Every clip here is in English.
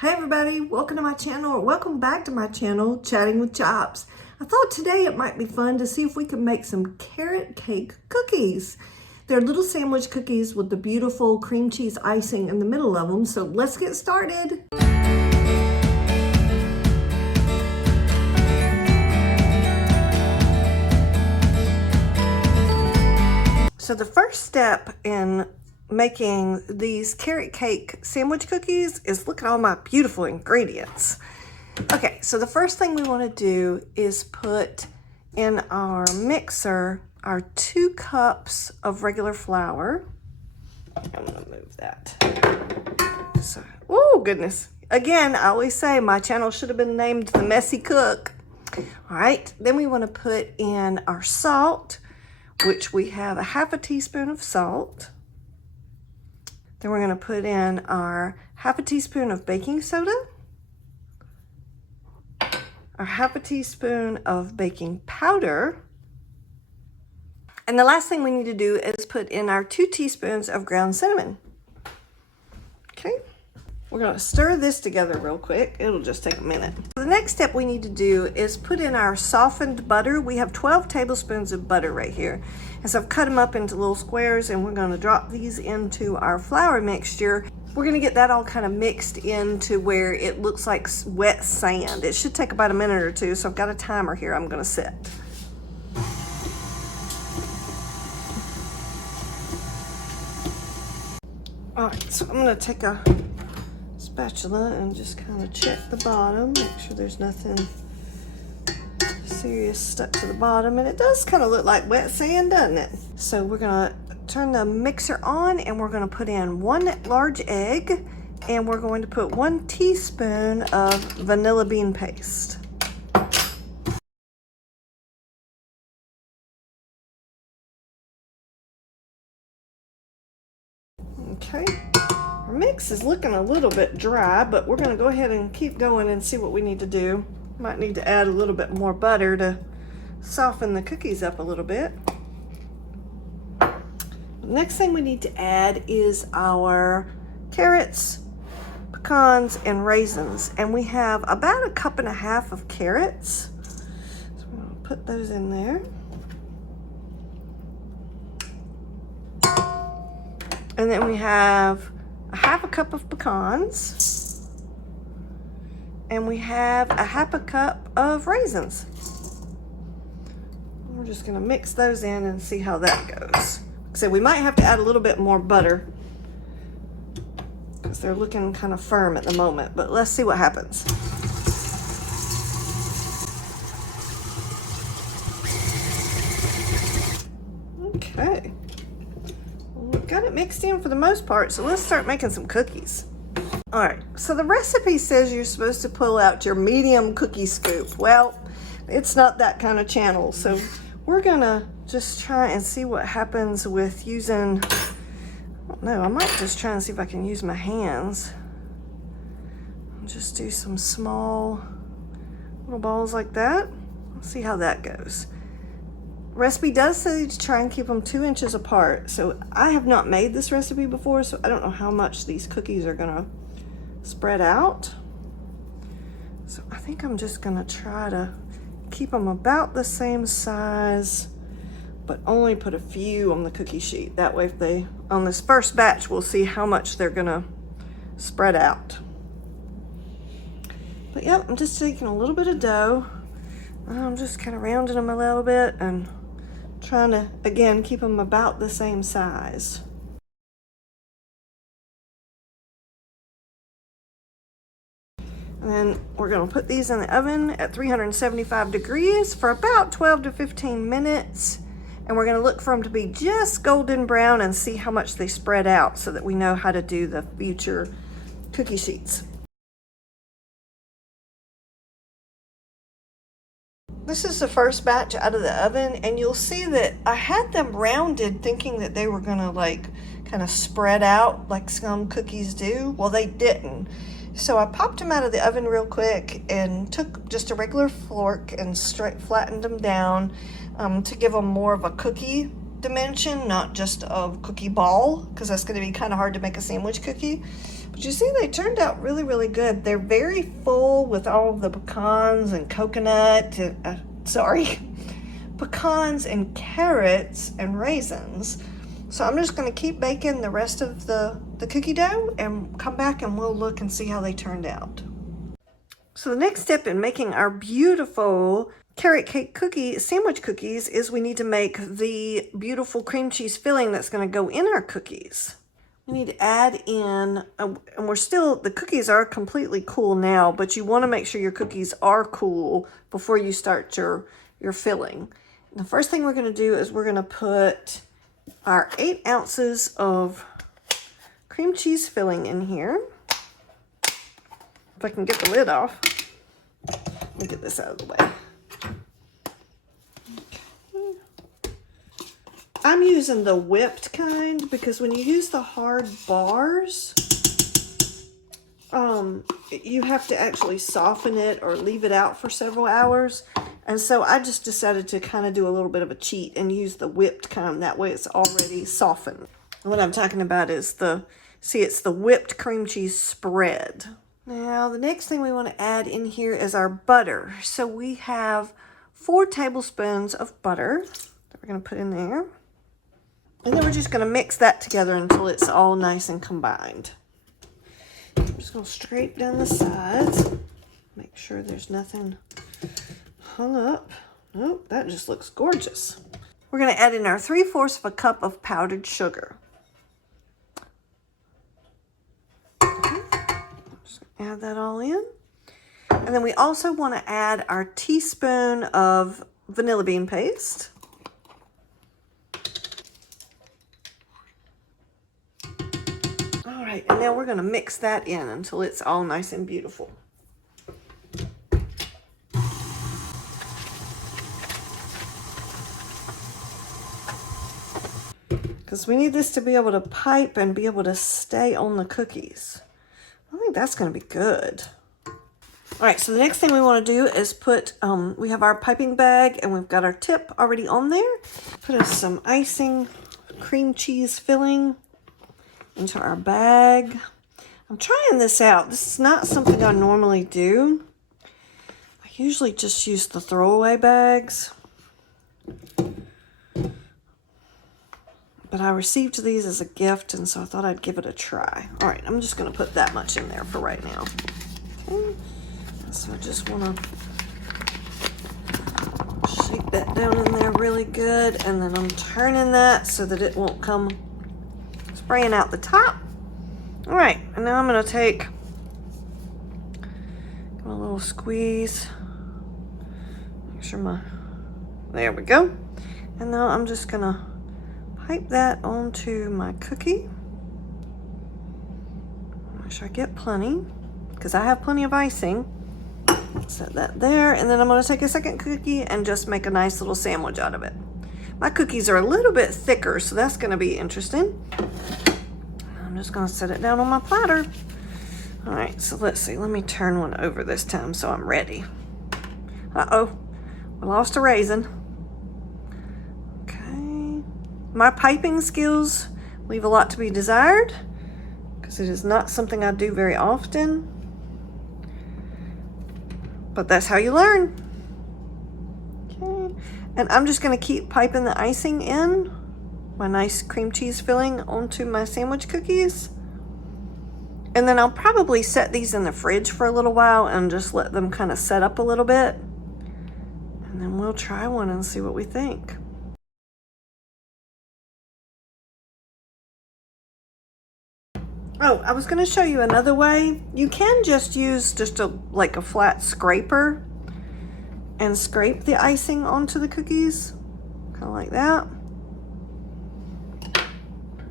Hey everybody, welcome to my channel, or welcome back to my channel, Chatting with Chops. I thought today it might be fun to see if we can make some carrot cake cookies. They're little sandwich cookies with the beautiful cream cheese icing in the middle of them, so let's get started. So the first step in making these carrot cake sandwich cookies is look at all my beautiful ingredients. Okay, so the first thing we want to do is put in our mixer our 2 cups of regular flour. I'm going to move that. So, oh goodness. Again, I always say my channel should have been named The Messy Cook. All right, then we want to put in our salt, which we have a 1/2 teaspoon of salt. Then we're going to put in our 1/2 teaspoon of baking soda, our 1/2 teaspoon of baking powder, and the last thing we need to do is put in our 2 teaspoons of ground cinnamon. Okay, we're going to stir this together real quick. It'll just take a minute. The next step we need to do is put in our softened butter. We have 12 tablespoons of butter right here. And so I've cut them up into little squares, and we're going to drop these into our flour mixture. We're going to get that all kind of mixed into where it looks like wet sand. It should take about a minute or two, so I've got a timer here I'm going to set. All right, so I'm going to take a spatula and just kind of check the bottom, make sure there's nothing serious stuck to the bottom, and it does kind of look like wet sand, doesn't it? So we're gonna turn the mixer on, and we're gonna put in 1 large egg, and we're going to put 1 teaspoon of vanilla bean paste. Okay, our mix is looking a little bit dry, but we're gonna go ahead and keep going and see what we need to do. Might need to add a little bit more butter to soften the cookies up a little bit. The next thing we need to add is our carrots, pecans, and raisins. And we have about 1.5 cups of carrots. So I'm gonna put those in there. And then we have 1/2 cup of pecans. And we have 1/2 cup of raisins. We're just gonna mix those in and see how that goes. So we might have to add a little bit more butter because they're looking kind of firm at the moment, but let's see what happens. Okay, well, we've got it mixed in for the most part, so let's start making some cookies. All right, so the recipe says you're supposed to pull out your medium cookie scoop. Well, it's not that kind of channel, so we're gonna just try and see what happens with using, I don't know, I might just try and see if I can use my hands. I'll just do some small little balls like that. Let's see how that goes. Recipe does say to try and keep them 2 inches apart. So I have not made this recipe before, so I don't know how much these cookies are gonna spread out. So I think I'm just gonna try to keep them about the same size, but only put a few on the cookie sheet. That way if they, on this first batch, we'll see how much they're gonna spread out. But yep, I'm just taking a little bit of dough. I'm just kind of rounding them a little bit and trying to, again, keep them about the same size. And then we're gonna put these in the oven at 375 degrees for about 12 to 15 minutes. And we're gonna look for them to be just golden brown and see how much they spread out so that we know how to do the future cookie sheets. This is the first batch out of the oven, and you'll see that I had them rounded thinking that they were gonna like kind of spread out like some cookies do. Well, they didn't. So I popped them out of the oven real quick and took just a regular fork and flattened them down to give them more of a cookie dimension, not just a cookie ball, because that's going to be kind of hard to make a sandwich cookie. But you see, they turned out really, really good. They're very full with all of the pecans and coconut, pecans and carrots and raisins. So I'm just going to keep baking the rest of the cookie dough and come back and we'll look and see how they turned out. So the next step in making our beautiful carrot cake sandwich cookies is we need to make the beautiful cream cheese filling that's going to go in our cookies. We need to add in, and the cookies are completely cool now, but you want to make sure your cookies are cool before you start your filling. And the first thing we're going to do is we're going to put our 8 ounces of cream cheese filling in here. If I can get the lid off. Let me get this out of the way. I'm using the whipped kind because when you use the hard bars, you have to actually soften it or leave it out for several hours. And so I just decided to kind of do a little bit of a cheat and use the whipped kind. That way it's already softened. What I'm talking about is it's the whipped cream cheese spread. Now the next thing we want to add in here is our butter. So we have 4 tablespoons of butter that we're going to put in there. And then we're just going to mix that together until it's all nice and combined. I'm just going to scrape down the sides. Make sure there's nothing hung up. Nope, that just looks gorgeous. We're going to add in our 3/4 of a cup of powdered sugar. Just add that all in. And then we also want to add our teaspoon of vanilla bean paste. And now we're going to mix that in until it's all nice and beautiful. Because we need this to be able to pipe and be able to stay on the cookies. I think that's going to be good. All right, so the next thing we want to do is put, we have our piping bag and we've got our tip already on there. Put us some icing, cream cheese filling into our bag. I'm trying this out. This is not something I normally do. I usually just use the throwaway bags. But I received these as a gift, and so I thought I'd give it a try. All right, I'm just going to put that much in there for right now. Okay. So I just want to shake that down in there really good, and then I'm turning that so that it won't come spraying out the top. All right, and now I'm going to take a little squeeze. Make sure there we go. And now I'm just going to pipe that onto my cookie. Make sure I get plenty, because I have plenty of icing. Set that there, and then I'm going to take a second cookie and just make a nice little sandwich out of it. My cookies are a little bit thicker, so that's going to be interesting. I'm just going to set it down on my platter. All right, so let's see. Let me turn one over this time so I'm ready. Uh-oh, we lost a raisin. Okay. My piping skills leave a lot to be desired because it is not something I do very often. But that's how you learn. Okay. And I'm just going to keep piping the icing in, my nice cream cheese filling, onto my sandwich cookies. And then I'll probably set these in the fridge for a little while and just let them kind of set up a little bit. And then we'll try one and see what we think. Oh, I was going to show you another way. You can just use like a flat scraper and scrape the icing onto the cookies, kind of like that.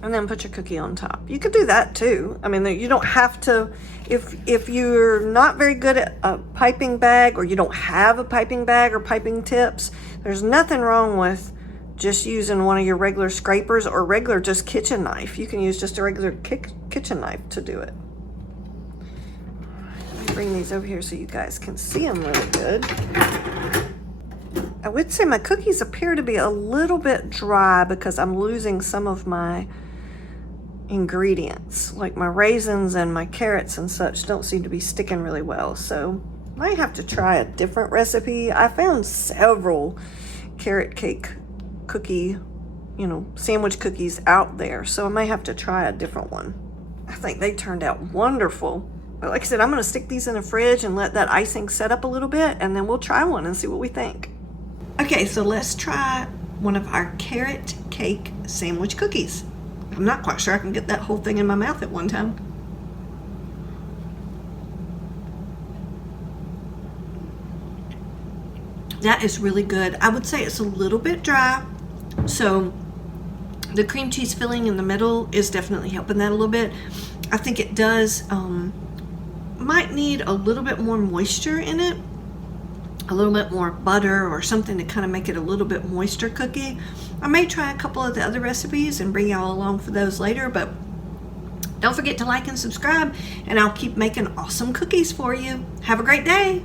And then put your cookie on top. You could do that too. I mean, you don't have to, if you're not very good at a piping bag, or you don't have a piping bag or piping tips, there's nothing wrong with just using one of your regular scrapers or regular just kitchen knife. You can use just a regular kitchen knife to do it. Let me bring these over here so you guys can see them really good. I would say my cookies appear to be a little bit dry because I'm losing some of my ingredients. Like my raisins and my carrots and such don't seem to be sticking really well. So I might have to try a different recipe. I found several carrot cake cookie, sandwich cookies out there. So I may have to try a different one. I think they turned out wonderful. But like I said, I'm going to stick these in the fridge and let that icing set up a little bit, and then we'll try one and see what we think. Okay, so let's try one of our carrot cake sandwich cookies. I'm not quite sure I can get that whole thing in my mouth at one time. That is really good. I would say it's a little bit dry, so the cream cheese filling in the middle is definitely helping that a little bit. I think it does might need a little bit more moisture in it, a little bit more butter or something to kind of make it a little bit moister cookie. I may try a couple of the other recipes and bring y'all along for those later, but don't forget to like and subscribe, and I'll keep making awesome cookies for you. Have a great day.